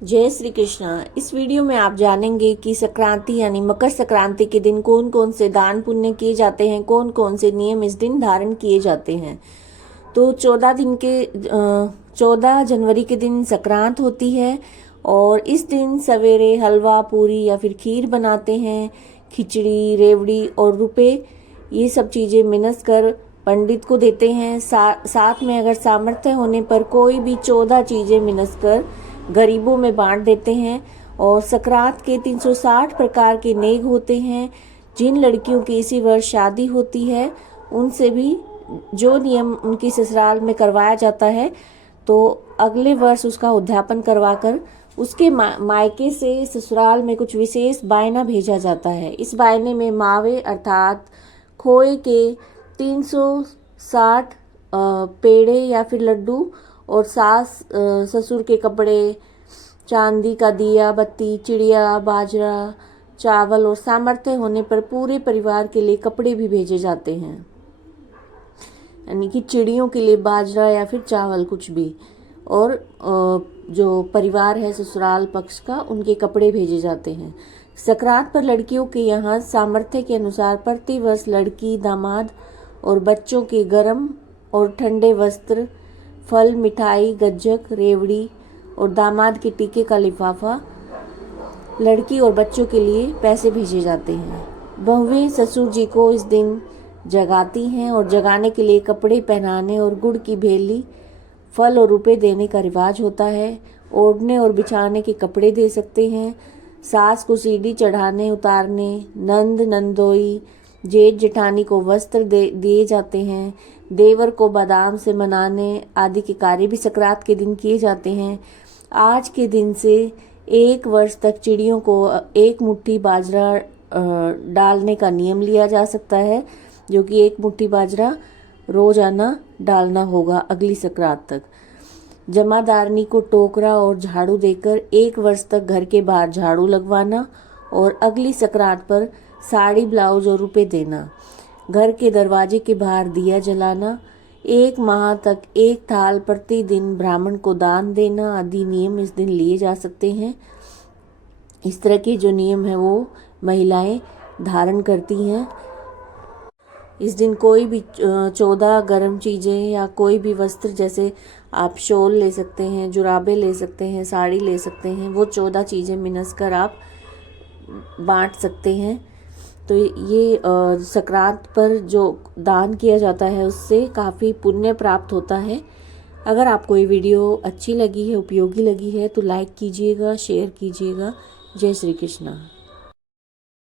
जय श्री कृष्णा। इस वीडियो में आप जानेंगे कि संक्रांति यानी मकर संक्रांति के दिन कौन कौन से दान पुण्य किए जाते हैं, कौन कौन से नियम इस दिन धारण किए जाते हैं। तो 14 जनवरी के दिन संक्रांत होती है और इस दिन सवेरे हलवा पूरी या फिर खीर बनाते हैं। खिचड़ी, रेवड़ी और रुपए ये सब चीज़ें मिनस कर पंडित को देते हैं। साथ में अगर सामर्थ्य होने पर कोई भी 14 चीज़ें मिनस कर गरीबों में बांट देते हैं। और संक्रांत के 360 प्रकार के नेग होते हैं। जिन लड़कियों की इसी वर्ष शादी होती है उनसे भी जो नियम उनकी ससुराल में करवाया जाता है तो अगले वर्ष उसका उद्यापन करवाकर उसके मायके से ससुराल में कुछ विशेष बायना भेजा जाता है। इस बायने में मावे अर्थात खोए के 360 पेड़े या फिर लड्डू और सास ससुर के कपड़े, चांदी का दिया बत्ती, चिड़िया, बाजरा, चावल और सामर्थ्य होने पर पूरे परिवार के लिए कपड़े भी भेजे जाते हैं। यानी कि चिड़ियों के लिए बाजरा या फिर चावल कुछ भी, और जो परिवार है ससुराल पक्ष का उनके कपड़े भेजे जाते हैं। संक्रांत पर लड़कियों के यहाँ सामर्थ्य के अनुसार प्रति वर्ष लड़की, दामाद और बच्चों के गर्म और ठंडे वस्त्र, फल, मिठाई, गज्जक, रेवड़ी और दामाद के टीके का लिफाफा, लड़की और बच्चों के लिए पैसे भेजे जाते हैं। बहुएं ससुर जी को इस दिन जगाती हैं और जगाने के लिए कपड़े पहनाने और गुड़ की भेली, फल और रुपए देने का रिवाज होता है। ओढ़ने और बिछाने के कपड़े दे सकते हैं। सास को सीढ़ी चढ़ाने उतारने, नंद नंदोई, जेठ जेठानी को वस्त्र दिए जाते हैं। देवर को बादाम से मनाने आदि के कार्य भी संक्रांत के दिन किए जाते हैं। आज के दिन से 1 वर्ष तक चिड़ियों को 1 मुट्ठी बाजरा डालने का नियम लिया जा सकता है, जो कि 1 मुट्ठी बाजरा रोजाना डालना होगा अगली संक्रांत तक। जमादारनी को टोकरा और झाड़ू देकर 1 वर्ष तक घर के बाहर झाड़ू लगवाना और अगली संक्रांत पर साड़ी, ब्लाउज और रुपए देना। घर के दरवाजे के बाहर दिया जलाना। 1 माह तक 1 थाल प्रतिदिन ब्राह्मण को दान देना आदि नियम इस दिन लिए जा सकते हैं। इस तरह के जो नियम है वो महिलाएं धारण करती हैं। इस दिन कोई भी 14 गर्म चीज़ें या कोई भी वस्त्र, जैसे आप शॉल ले सकते हैं, जुराबे ले सकते हैं, साड़ी ले सकते हैं, वो 14 चीज़ें मिनस कर आप बांट सकते हैं। तो ये संक्रांत पर जो दान किया जाता है उससे काफ़ी पुण्य प्राप्त होता है। अगर आपको ये वीडियो अच्छी लगी है, उपयोगी लगी है तो लाइक कीजिएगा, शेयर कीजिएगा। जय श्री कृष्णा।